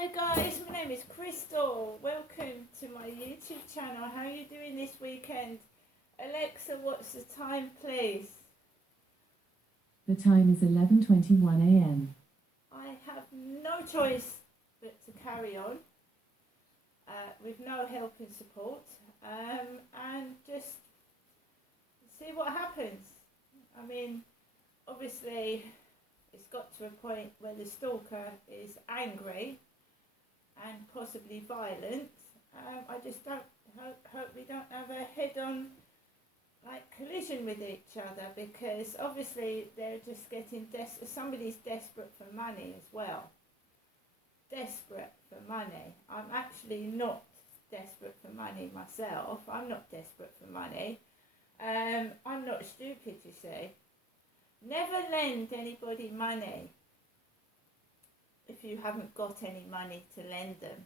Hi guys, my name is Crystal. Welcome to my YouTube channel. How are you doing this weekend? Alexa, what's the time, please? The time is 11:21 a.m. I have no choice but to carry on with no help and support and just see what happens. I mean, obviously, it's got to a point where the stalker is angry and possibly violent. I just don't hope we don't have a head-on collision with each other, because obviously they're just getting somebody's desperate for money as well. Desperate for money. I'm actually not desperate for money myself. I'm not desperate for money. I'm not stupid, you see. Never lend anybody money if you haven't got any money to lend them.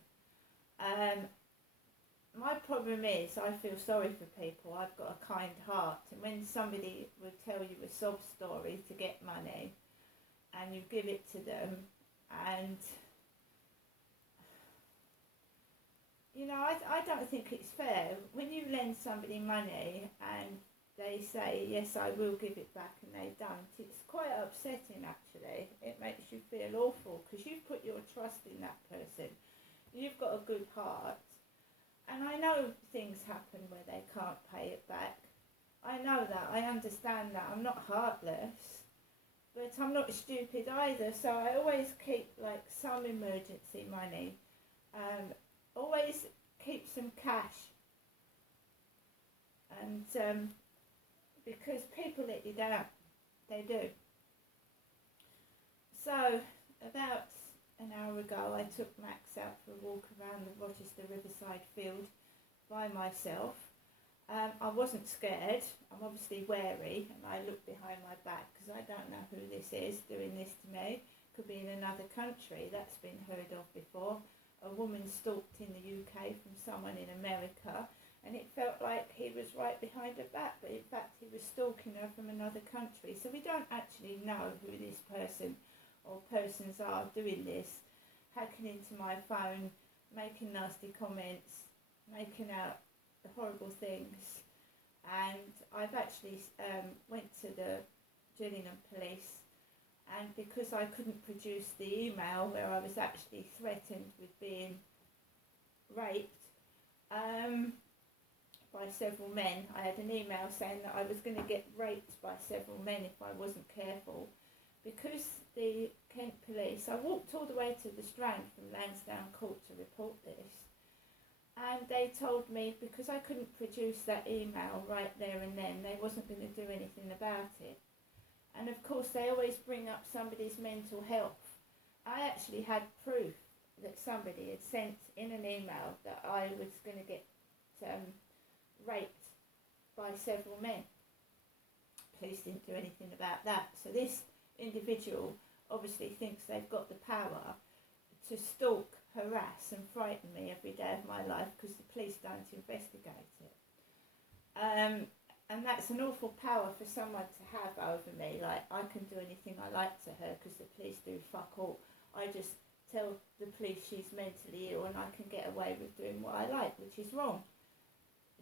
My problem is I feel sorry for people. I've got a kind heart, and when somebody will tell you a sob story to get money and you give it to them, and you know, I don't think it's fair when you lend somebody money and they say, yes, I will give it back, and they don't. It's quite upsetting, actually. It makes you feel awful because you've put your trust in that person. You've got a good heart. And I know things happen where they can't pay it back. I know that. I understand that. I'm not heartless. But I'm not stupid either. So I always keep some emergency money. Always keep some cash. And because people let you down. They do. So about an hour ago, I took Max out for a walk around the Rochester Riverside field by myself. I wasn't scared. I'm obviously wary, and I look behind my back because I don't know who this is doing this to me. Could be in another country. That's been heard of before. A woman stalked in the UK from someone in America, and it felt like he was right behind her back, but in fact he was stalking her from another country. So we don't actually know who this person or persons are doing this, hacking into my phone, making nasty comments, making out the horrible things. And I've actually went to the Gillingham police, and because I couldn't produce the email where I was actually threatened with being raped by several men, I had an email saying that I was going to get raped by several men if I wasn't careful. Because the Kent police, I walked all the way to the Strand from Lansdowne Court to report this, and they told me because I couldn't produce that email right there and then, they wasn't going to do anything about it. And of course they always bring up somebody's mental health. I actually had proof that somebody had sent in an email that I was going to get raped by several men. Police didn't do anything about that. So this individual obviously thinks they've got the power to stalk, harass and frighten me every day of my life because the police don't investigate it. And that's an awful power for someone to have over me. Like, I can do anything I like to her because the police do fuck all. I just tell the police she's mentally ill and I can get away with doing what I like, which is wrong.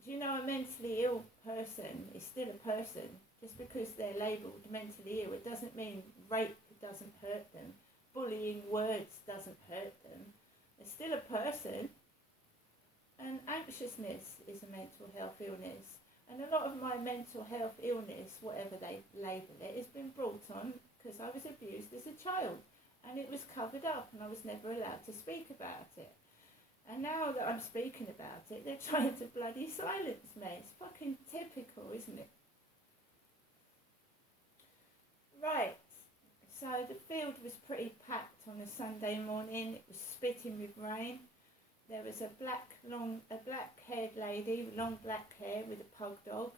Do you know a mentally ill person is still a person? Just because they're labelled mentally ill, it doesn't mean rape doesn't hurt them. Bullying words doesn't hurt them. They're still a person. And anxiousness is a mental health illness. And a lot of my mental health illness, whatever they label it, has been brought on because I was abused as a child. And it was covered up and I was never allowed to speak about it. And now that I'm speaking about it, they're trying to bloody silence me. It's fucking typical, isn't it? Right, so the field was pretty packed on a Sunday morning. It was spitting with rain. There was a black-haired lady with long black hair with a pug dog.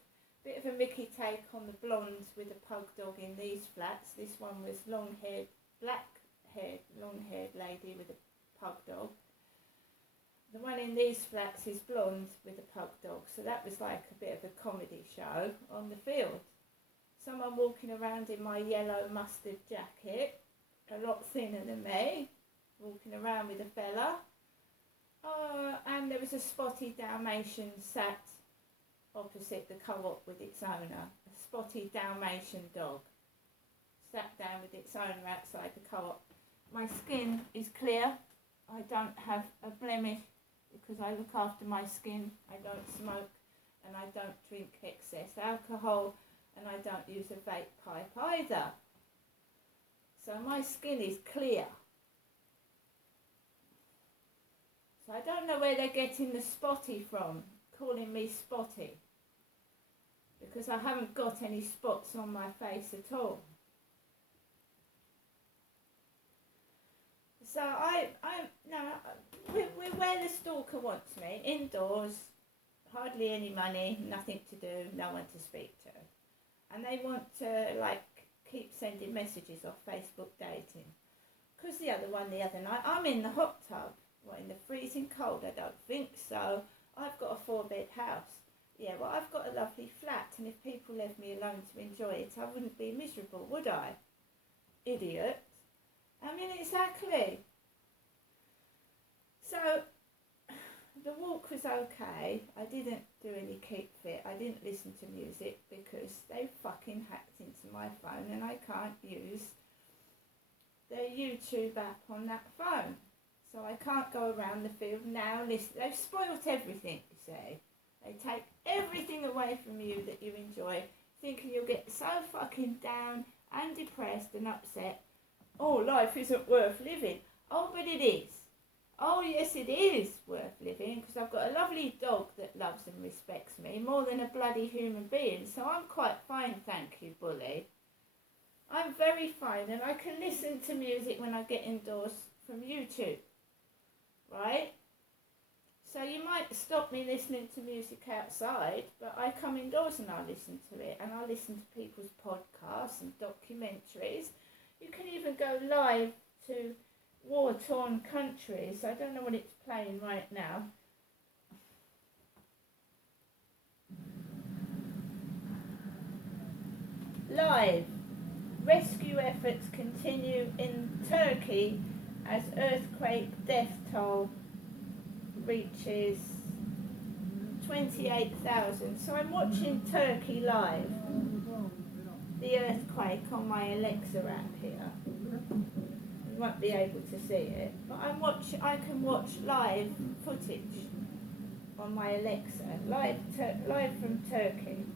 Bit of a Mickey take on the blondes with a pug dog in these flats. This one was long-haired lady with a pug dog. The one in these flats is blonde with a pug dog. So that was like a bit of a comedy show on the field. Someone walking around in my yellow mustard jacket, a lot thinner than me, walking around with a fella. And there was a spotty Dalmatian sat opposite the co-op with its owner. A spotty Dalmatian dog sat down with its owner outside the co-op. My skin is clear. I don't have a blemish because I look after my skin. I don't smoke and I don't drink excess alcohol and I don't use a vape pipe either. So my skin is clear. So I don't know where they're getting the spotty from, calling me spotty, because I haven't got any spots on my face at all. So we're where the stalker wants me, indoors, hardly any money, nothing to do, no one to speak to. And they want to keep sending messages off Facebook dating. Because the other night, I'm in the hot tub. What, in the freezing cold? I don't think so. I've got a 4-bed house. Yeah, well, I've got a lovely flat, and if people left me alone to enjoy it, I wouldn't be miserable, would I? Idiot. I mean, exactly. So, the walk was okay. I didn't do any keep fit. I didn't listen to music because they fucking hacked into my phone and I can't use their YouTube app on that phone. So I can't go around the field now. Listen, they've spoilt everything, you see. They take everything away from you that you enjoy, thinking you'll get so fucking down and depressed and upset. Oh, life isn't worth living. Oh, but it is. Oh, yes, it is worth living, because I've got a lovely dog that loves and respects me more than a bloody human being. So I'm quite fine, thank you, bully. I'm very fine, and I can listen to music when I get indoors from YouTube. Right? So you might stop me listening to music outside, but I come indoors and I listen to it, and I listen to people's podcasts and documentaries. You can even go live to war-torn countries. I don't know what it's playing right now. Live. Rescue efforts continue in Turkey as earthquake death toll reaches 28,000. So I'm watching Turkey live, the earthquake, on my Alexa app here. You won't be able to see it, but I can watch live footage on my Alexa, live from Turkey.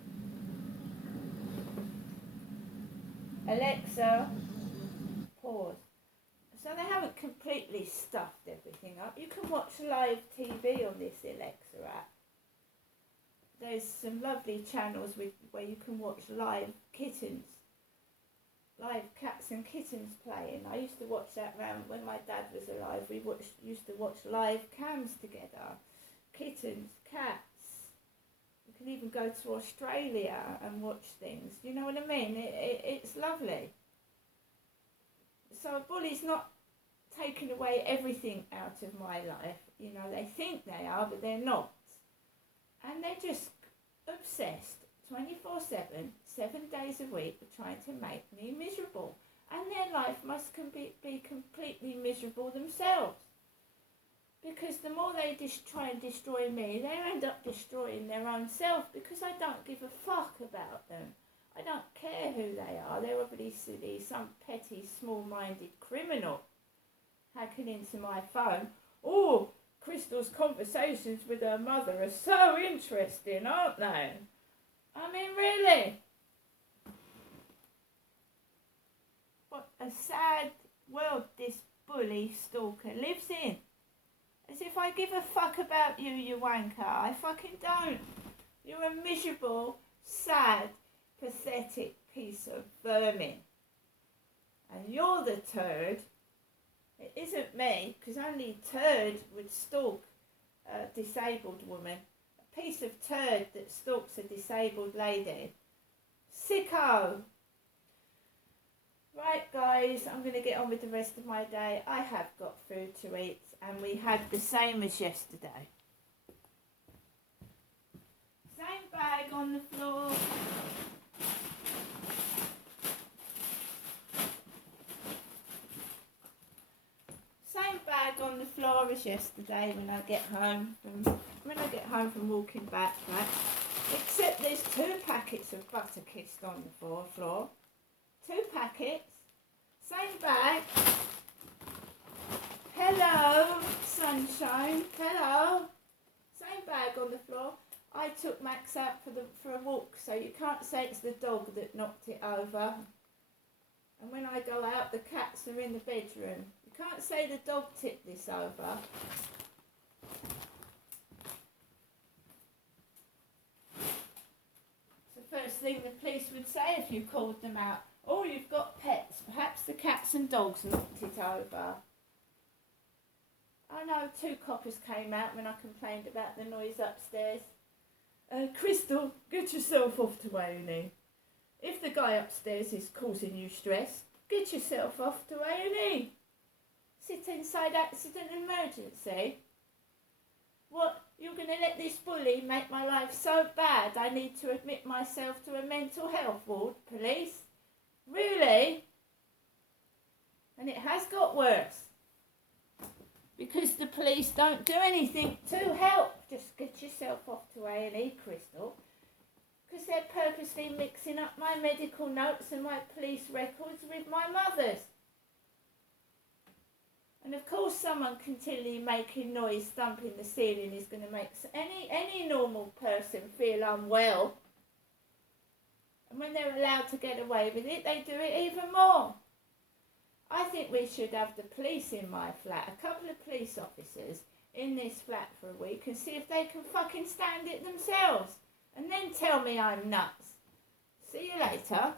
Alexa, pause. So they haven't completely stuffed everything up. You can watch live TV on this Alexa app. There's some lovely channels where you can watch live kittens, live cats and kittens playing. I used to watch that round when my dad was alive. We used to watch live cams together. Kittens, cats. You can even go to Australia and watch things. You know what I mean? It's lovely. So a bully's not taking away everything out of my life. You know, they think they are, but they're not. And they're just obsessed 24/7, 7 days a week, with trying to make me miserable. And their life must be completely miserable themselves. Because the more they try and destroy me, they end up destroying their own self, because I don't give a fuck about them. I don't care who they are. They're obviously some petty, small-minded criminal hacking into my phone. Oh, Crystal's conversations with her mother are so interesting, aren't they? I mean, really? What a sad world this bully stalker lives in. As if I give a fuck about you, you wanker. I fucking don't. You're a miserable, sad, pathetic piece of vermin. And you're the turd. It isn't me, because only turd would stalk a disabled woman. A piece of turd that stalks a disabled lady. Sicko! Right, guys, I'm going to get on with the rest of my day. I have got food to eat, and we had the same as yesterday. Same bag on the floor. Same bag on the floor as yesterday when I get home from walking back, right? Except there's 2 packets of Butter Kist on the floor. 2 packets, same bag. Hello, sunshine. Hello. Same bag on the floor. I took Max out for a walk, so you can't say it's the dog that knocked it over. And when I go out, the cats are in the bedroom. You can't say the dog tipped this over. It's the first thing the police would say if you called them out. Oh, you've got pets. Perhaps the cats and dogs knocked it over. I know 2 coppers came out when I complained about the noise upstairs. Crystal, get yourself off to A&E. If the guy upstairs is causing you stress, get yourself off to A&E. Sit inside accident emergency. What, you're going to let this bully make my life so bad I need to admit myself to a mental health ward, police? Really? And it has got worse. Because the police don't do anything to help. Just get yourself off to A&E, Crystal. Because they're purposely mixing up my medical notes and my police records with my mother's. And of course someone continually making noise, thumping the ceiling is going to make any normal person feel unwell. And when they're allowed to get away with it, they do it even more. I think we should have the police in my flat, a couple of police officers in this flat for a week and see if they can fucking stand it themselves. And then tell me I'm nuts. See you later.